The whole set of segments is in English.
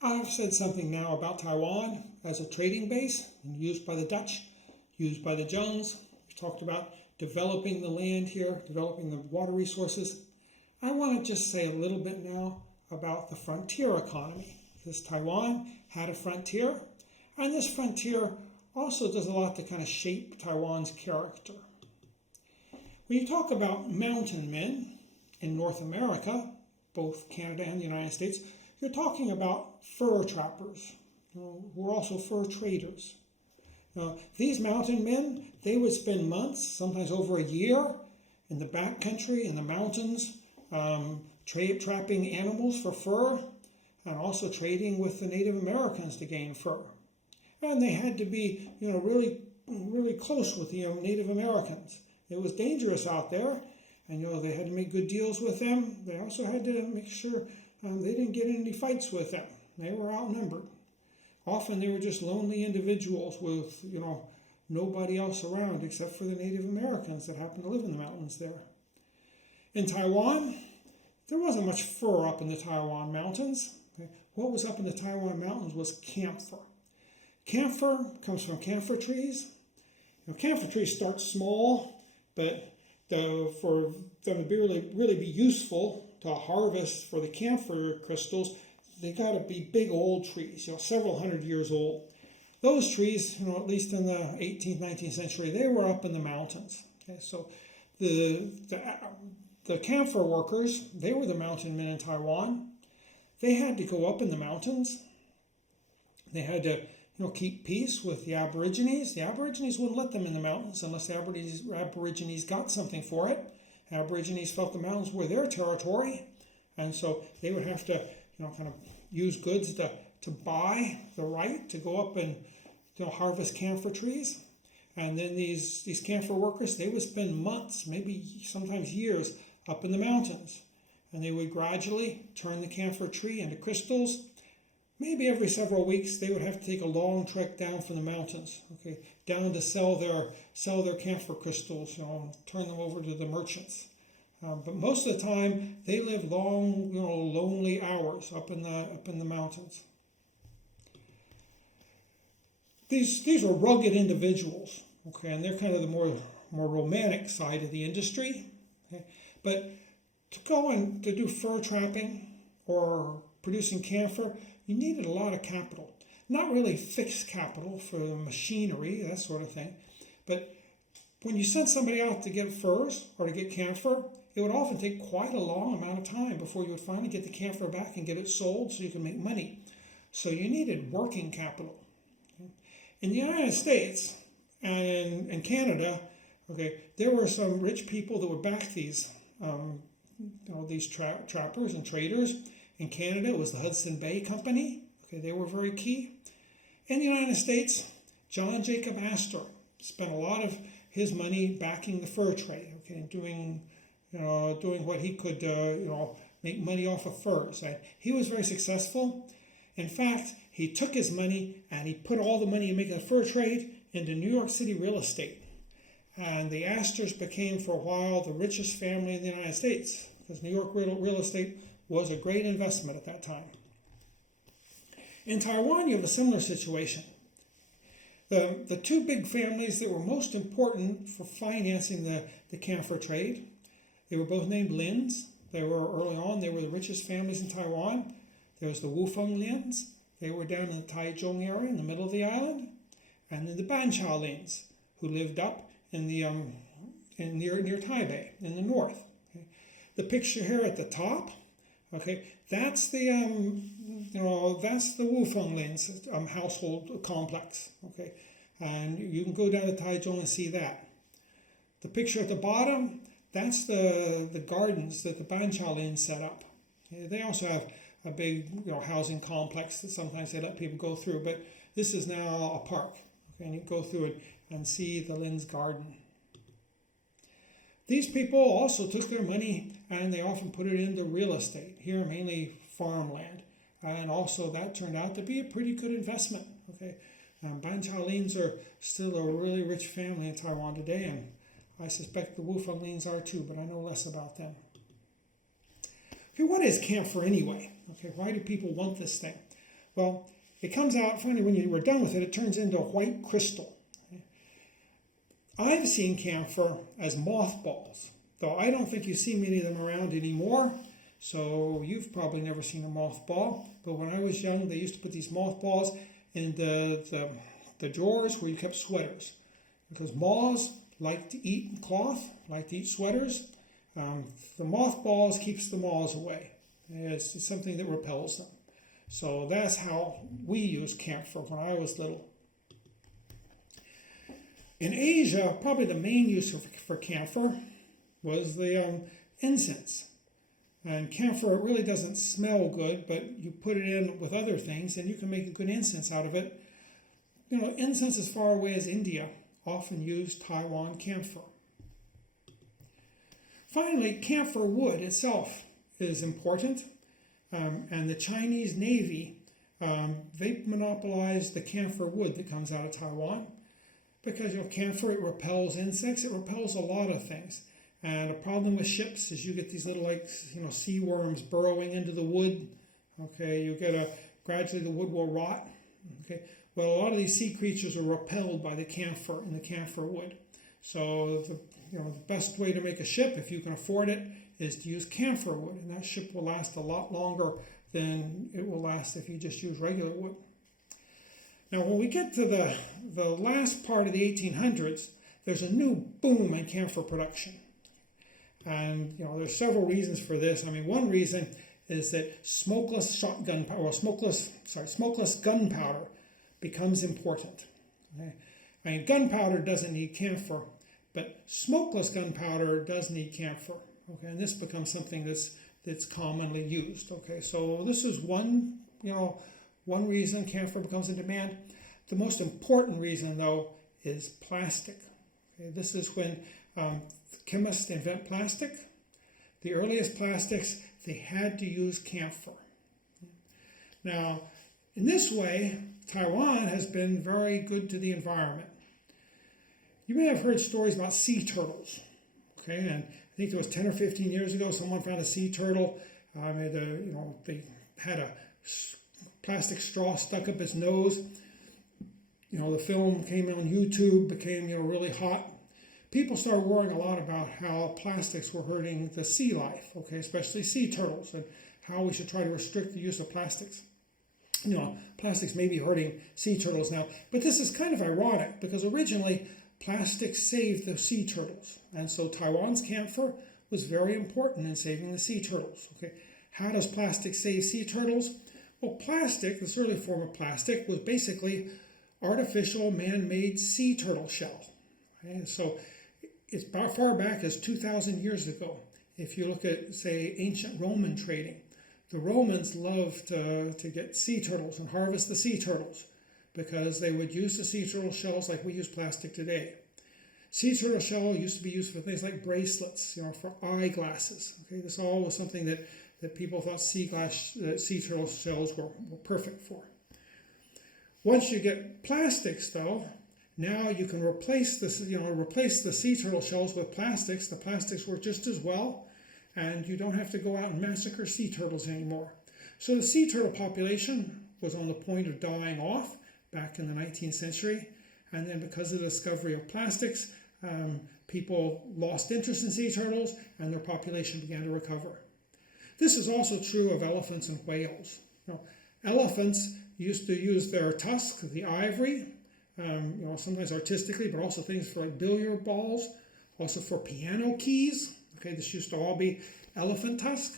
I've said something now about Taiwan as a trading base, used by the Dutch, used by the Jones. We've talked about developing the land here, developing the water resources. I want to just say a little bit now about the frontier economy, because Taiwan had a frontier, and this frontier also does a lot to kind of shape Taiwan's character. When you talk about mountain men in North America, both Canada and the United States, you're talking about fur trappers, who are also fur traders. These mountain men, they would spend months, sometimes over a year, in the backcountry, in the mountains, trapping animals for fur, and also trading with the Native Americans to gain fur. And they had to be, really, really close with the Native Americans. It was dangerous out there, and they had to make good deals with them. They also had to make sure they didn't get in any fights with them. They were outnumbered. Often they were just lonely individuals with, nobody else around except for the Native Americans that happened to live in the mountains there. In Taiwan, there wasn't much fur up in the Taiwan mountains. What was up in the Taiwan mountains was camphor. Camphor comes from camphor trees. Camphor trees start small, but for them to really be useful to harvest for the camphor crystals, they got to be big old trees, several hundred years old. Those trees, at least in the 18th, 19th century, they were up in the mountains. Okay, so the camphor workers, they were the mountain men in Taiwan. They had to go up in the mountains. They had to keep peace with the Aborigines. The Aborigines wouldn't let them in the mountains unless the Aborigines got something for it. Aborigines felt the mountains were their territory, and so they would have to, kind of use goods to buy the right to go up and harvest camphor trees. And then these camphor workers, they would spend months, maybe sometimes years, up in the mountains, and they would gradually turn the camphor tree into crystals. Maybe every several weeks they would have to take a long trek down from the mountains, down to sell their camphor crystals, turn them over to the merchants. But most of the time they lived long, lonely hours up in the mountains. These are rugged individuals, and they're kind of the more romantic side of the industry. But to go and to do fur trapping or producing camphor, you needed a lot of capital. Not really fixed capital for the machinery, that sort of thing. But when you sent somebody out to get furs or to get camphor, it would often take quite a long amount of time before you would finally get the camphor back and get it sold so you could make money. So you needed working capital. In the United States and in Canada, there were some rich people that would back these trappers and traders. In Canada, it was the Hudson Bay Company. They were very key. In the United States, John Jacob Astor spent a lot of his money backing the fur trade, doing what he could, make money off of furs. And he was very successful. In fact, he took his money and he put all the money in making the fur trade into New York City real estate. And the Astors became, for a while, the richest family in the United States, because New York real estate was a great investment at that time. In Taiwan, you have a similar situation. The two big families that were most important for financing the camphor trade, they were both named Lins. They were the richest families in Taiwan. There was the Wufeng Lins. They were down in the Taichung area in the middle of the island. And then the Banqiao Lins, who lived up in the near Taipei in the north. The picture here at the top, that's the Wufeng Lins household complex. And you can go down to Taichung and see that. The picture at the bottom, that's the gardens that the Banqiao Lins set up. They also have a big housing complex that sometimes they let people go through, but this is now a park. And you go through it and see the Lin's garden. These people also took their money and they often put it into real estate, here mainly farmland. And also that turned out to be a pretty good investment. Banqiao Lins are still a really rich family in Taiwan today, and I suspect the Wufeng Lins are too, but I know less about them. What is camphor anyway? Why do people want this thing? Well, it comes out, finally, when you were done with it, it turns into a white crystal. I've seen camphor as mothballs, though I don't think you see many of them around anymore. So you've probably never seen a mothball. But when I was young, they used to put these mothballs in the drawers where you kept sweaters. Because moths like to eat cloth, like to eat sweaters. The mothballs keeps the moths away. It's something that repels them. So that's how we used camphor when I was little. In Asia, probably the main use for camphor was the incense. And camphor really doesn't smell good, but you put it in with other things and you can make a good incense out of it. You know, incense as far away as India often used Taiwan camphor. Finally, camphor wood itself is important. And the Chinese Navy, they monopolized the camphor wood that comes out of Taiwan. Because, you know, camphor, it repels insects, it repels a lot of things. And a problem with ships is you get these little, like, you know, sea worms burrowing into the wood. Okay, you get gradually the wood will rot. Okay, well, a lot of these sea creatures are repelled by the camphor in the camphor wood. So, the best way to make a ship, if you can afford it, is to use camphor wood. And that ship will last a lot longer than it will last if you just use regular wood. Now, when we get to the last part of the 1800s, there's a new boom in camphor production. And, you know, there's several reasons for this. I mean, one reason is that smokeless gunpowder becomes important. Okay? I mean, gunpowder doesn't need camphor, but smokeless gunpowder does need camphor. Okay, and this becomes something that's commonly used. Okay, so this is one reason camphor becomes in demand. The most important reason, though, is plastic. Okay, this is when chemists invent plastic. The earliest plastics, they had to use camphor. Now, in this way, Taiwan has been very good to the environment. You may have heard stories about sea turtles. Okay, and I think it was 10 or 15 years ago, someone found a sea turtle. They had a plastic straw stuck up its nose. You know, the film came on YouTube, became really hot. People started worrying a lot about how plastics were hurting the sea life, okay, especially sea turtles, and how we should try to restrict the use of plastics. You know, plastics may be hurting sea turtles now, but this is kind of ironic because originally plastic saved the sea turtles, and so Taiwan's camphor was very important in saving the sea turtles. Okay, how does plastic save sea turtles? Well, plastic, this early form of plastic, was basically artificial man-made sea turtle shell. Okay, so it's about far back as 2,000 years ago. If you look at, say, ancient Roman trading, the Romans loved to get sea turtles and harvest the sea turtles because they would use the sea turtle shells like we use plastic today. Sea turtle shell used to be used for things like bracelets, for eyeglasses. Okay, this all was something that people thought sea turtle shells were perfect for. Once you get plastics, though, now you can replace the sea turtle shells with plastics. The plastics work just as well, and you don't have to go out and massacre sea turtles anymore. So the sea turtle population was on the point of dying off back in the 19th century, and then because of the discovery of plastics, people lost interest in sea turtles, and their population began to recover. This is also true of elephants and whales. Elephants used to use their tusks, the ivory, sometimes artistically, but also things for like billiard balls, also for piano keys. Okay, this used to all be elephant tusk.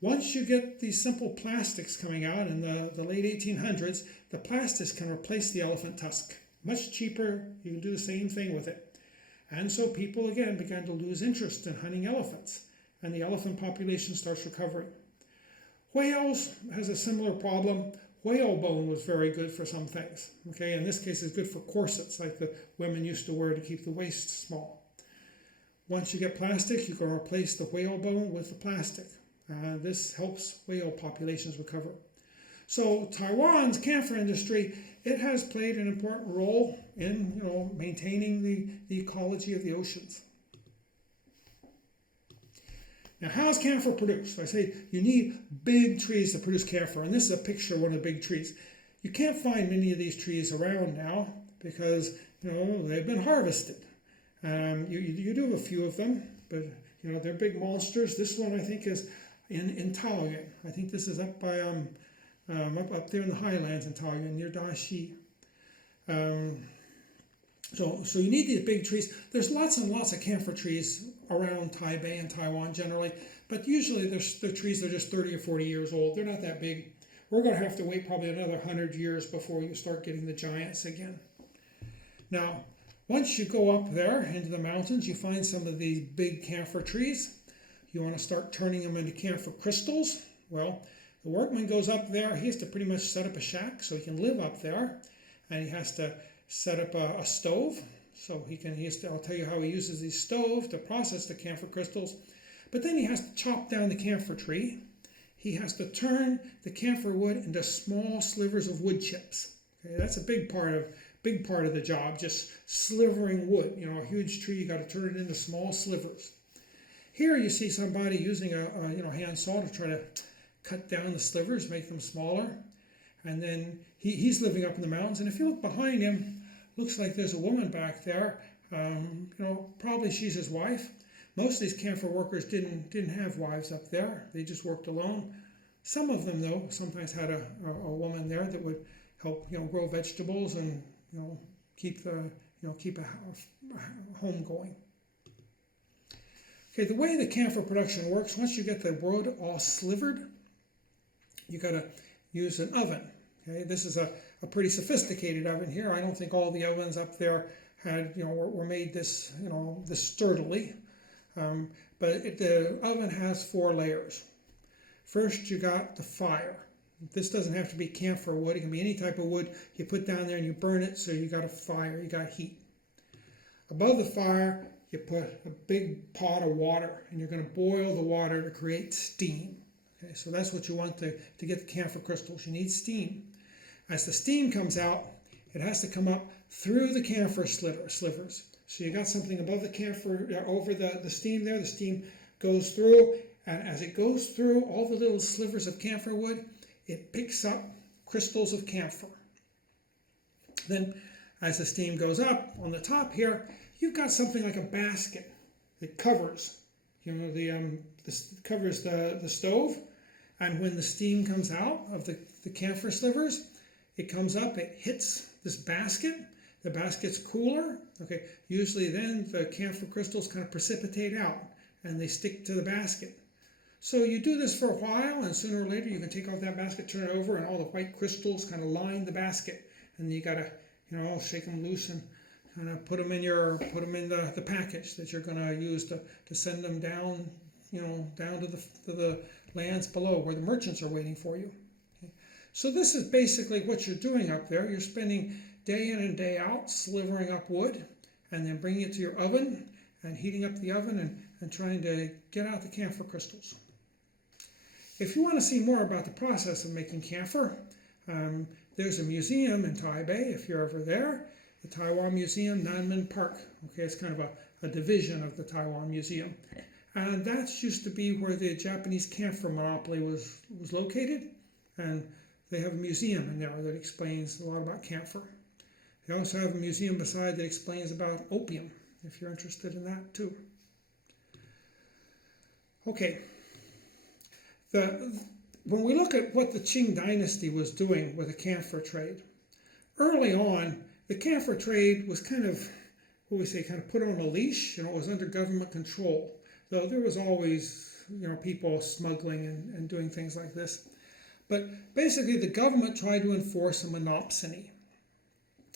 Once you get these simple plastics coming out in the late 1800s, the plastics can replace the elephant tusk. Much cheaper, you can do the same thing with it. And so people again began to lose interest in hunting elephants, and the elephant population starts recovering. Whales has a similar problem. Whale bone was very good for some things. Okay, in this case, it's good for corsets like the women used to wear to keep the waist small. Once you get plastic, you can replace the whale bone with the plastic. This helps whale populations recover. So Taiwan's camphor industry, it has played an important role in maintaining the ecology of the oceans. Now, how is camphor produced? I say you need big trees to produce camphor, and this is a picture of one of the big trees. You can't find many of these trees around now because they've been harvested. You do have a few of them, but they're big monsters. This one I think is in Taiwan. I think this is up by up there in the highlands in Taiwan near Daxi. So you need these big trees. There's lots and lots of camphor trees around Taipei and Taiwan generally, but usually the trees are just 30 or 40 years old. They're not that big. We're going to have to wait probably another 100 years before you start getting the giants again. Now, once you go up there into the mountains, you find some of these big camphor trees. You want to start turning them into camphor crystals. Well, the workman goes up there. He has to pretty much set up a shack so he can live up there, and he has to set up a stove, so I'll tell you how he uses these stoves to process the camphor crystals. But then he has to chop down the camphor tree. He has to turn the camphor wood into small slivers of wood chips. Okay, that's a big part of the job, just slivering wood. A huge tree, you got to turn it into small slivers. Here you see somebody using a hand saw to try to cut down the slivers, make them smaller. And then he's living up in the mountains, and if you look behind him, looks like there's a woman back there. Probably she's his wife. Most of these camphor workers didn't have wives up there. They just worked alone. Some of them, though, sometimes had a woman there that would help, grow vegetables and keep a home going. Okay, the way the camphor production works, once you get the wood all slivered, you got to use an oven. Okay, this is a pretty sophisticated oven here. I don't think all the ovens up there had, were made this, this sturdily. But the oven has 4 layers. First, you got the fire. This doesn't have to be camphor wood. It can be any type of wood you put down there and you burn it, so you got a fire, you got heat. Above the fire, you put a big pot of water, and you're going to boil the water to create steam. Okay, so that's what you want to get the camphor crystals. You need steam. As the steam comes out, it has to come up through the camphor slivers. So you got something above the camphor, over the steam there. The steam goes through, and as it goes through all the little slivers of camphor wood, it picks up crystals of camphor. Then, as the steam goes up, on the top here, you've got something like a basket that covers, covers the stove. And when the steam comes out of the camphor slivers, it comes up, it hits this basket. The basket's cooler. Okay, usually then the camphor crystals kind of precipitate out and they stick to the basket. So you do this for a while, and sooner or later you can take off that basket, turn it over, and all the white crystals kind of line the basket. And then you got to, shake them loose and kind of put them in the package that you're going to use to send them down, down to the lands below where the merchants are waiting for you. Okay. So this is basically what you're doing up there. You're spending day in and day out slivering up wood and then bringing it to your oven and heating up the oven and trying to get out the camphor crystals. If you want to see more about the process of making camphor, there's a museum in Taipei, if you're ever there, the Taiwan Museum, Nanmen Park. Okay, it's kind of a division of the Taiwan Museum. And that used to be where the Japanese camphor monopoly was located. And they have a museum in there that explains a lot about camphor. They also have a museum beside that explains about opium, if you're interested in that too. Okay. When we look at what the Qing dynasty was doing with the camphor trade, early on, the camphor trade was kind of, kind of put on a leash. It was under government control. Though there was always, people smuggling and doing things like this. But basically, the government tried to enforce a monopsony.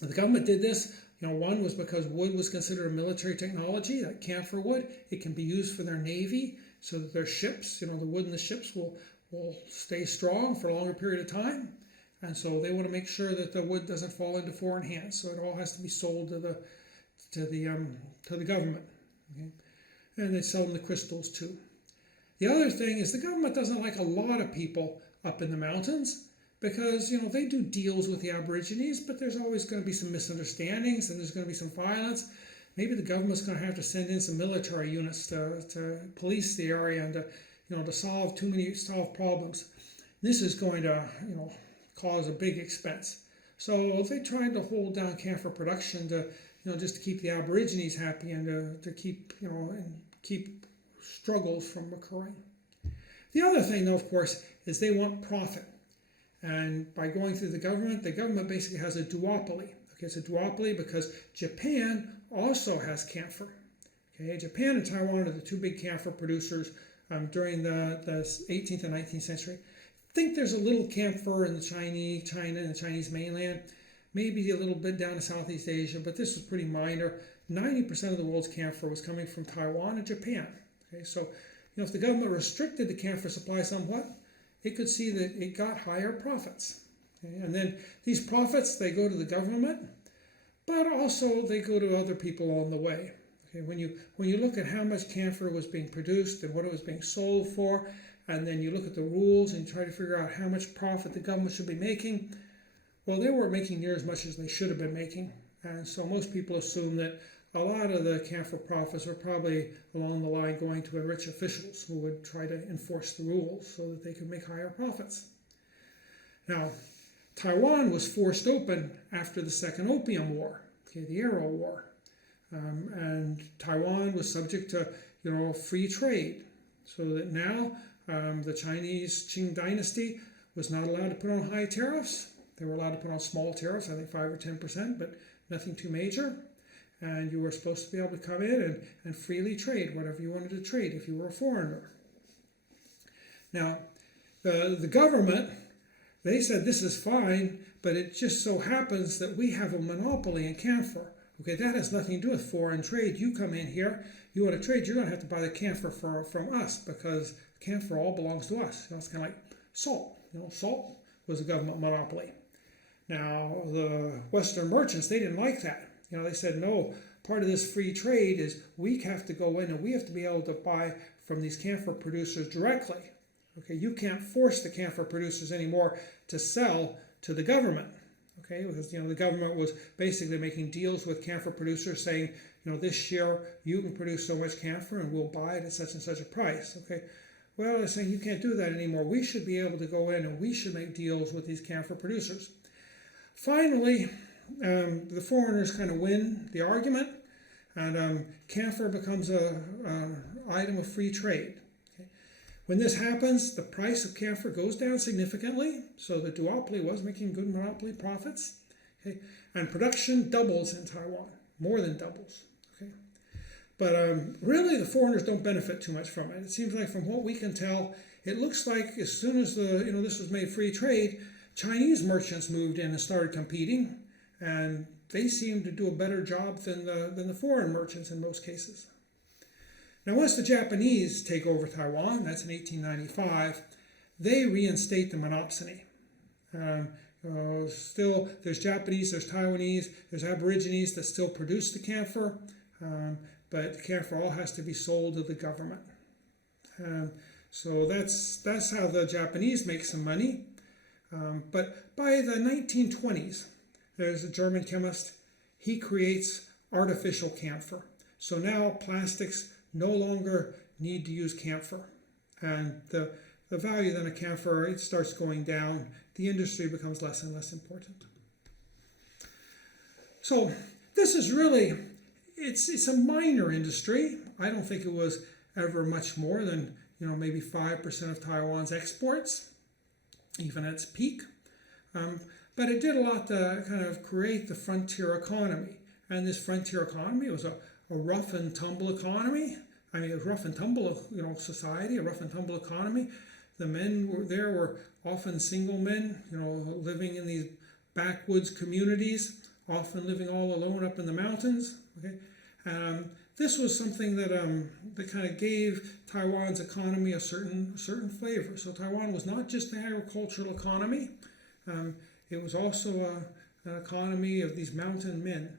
The government did this, one was because wood was considered a military technology, like camphor wood. It can be used for their navy, so that their ships, the wood in the ships will stay strong for a longer period of time. And so they want to make sure that the wood doesn't fall into foreign hands. So it all has to be sold to the government. Okay? And they sell them the crystals too. The other thing is the government doesn't like a lot of people up in the mountains because, they do deals with the Aborigines, but there's always going to be some misunderstandings and there's going to be some violence. maybe the government's going to have to send in some military units to police the area and to solve problems. This is going to cause a big expense. So they tried to hold down camphor production to just to keep the Aborigines happy and to keep keep struggles from occurring. The other thing, though, of course, is they want profit. And by going through the government basically has a duopoly. Okay, it's a duopoly because Japan also has camphor. Okay, Japan and Taiwan are the two big camphor producers during the 18th and 19th century. I think there's a little camphor in China and the Chinese mainland, maybe a little bit down in Southeast Asia, but this was pretty minor. 90% of the world's camphor was coming from Taiwan and Japan. Okay, so if the government restricted the camphor supply somewhat, it could see that it got higher profits. Okay, and then these profits, they go to the government, but also they go to other people along the way. Okay, when you look at how much camphor was being produced and what it was being sold for, and then you look at the rules and try to figure out how much profit the government should be making, well, they weren't making near as much as they should have been making. And so most people assume that a lot of the camphor profits are probably along the line going to enrich officials who would try to enforce the rules so that they could make higher profits. Now, Taiwan was forced open after the Second Opium War, okay, the Arrow War. And Taiwan was subject to free trade, so that now the Chinese Qing dynasty was not allowed to put on high tariffs. They were allowed to put on small tariffs, I think 5 or 10%, but nothing too major. And you were supposed to be able to come in and freely trade whatever you wanted to trade if you were a foreigner. Now, the government, they said this is fine, but it just so happens that we have a monopoly in camphor. Okay, that has nothing to do with foreign trade. You come in here, you want to trade, you're going to have to buy the camphor from us because camphor all belongs to us. It's kind of like salt. Salt was a government monopoly. Now, the Western merchants, they didn't like that. They said, no, part of this free trade is we have to go in and we have to be able to buy from these camphor producers directly. Okay, you can't force the camphor producers anymore to sell to the government. Okay, because the government was basically making deals with camphor producers saying, this year you can produce so much camphor and we'll buy it at such and such a price. Okay, well, they're saying you can't do that anymore. We should be able to go in and we should make deals with these camphor producers. Finally, the foreigners kind of win the argument, and camphor becomes an item of free trade. Okay. When this happens, the price of camphor goes down significantly, so the duopoly was making good monopoly profits. Okay. And production doubles in Taiwan, more than doubles. Okay. But really, the foreigners don't benefit too much from it. It seems like, from what we can tell, it looks like as soon as this was made free trade, Chinese merchants moved in and started competing. And they seem to do a better job than the foreign merchants in most cases. Now, once the Japanese take over Taiwan, that's in 1895, they reinstate the monopsony. Still, there's Japanese, there's Taiwanese, there's Aborigines that still produce the camphor, but the camphor all has to be sold to the government. So that's how the Japanese make some money. But by the 1920s, there's a German chemist. He creates artificial camphor. So now plastics no longer need to use camphor. And the value then of camphor, it starts going down. The industry becomes less and less important. So this is really, it's a minor industry. I don't think it was ever much more than maybe 5% of Taiwan's exports, even at its peak. But it did a lot to kind of create the frontier economy. And this frontier economy was a rough and tumble economy. I mean, a rough and tumble society, a rough and tumble economy. The men were often single men, living in these backwoods communities, often living all alone up in the mountains. Okay, this was something that kind of gave Taiwan's economy a certain flavor. So Taiwan was not just an agricultural economy. It was also an economy of these mountain men.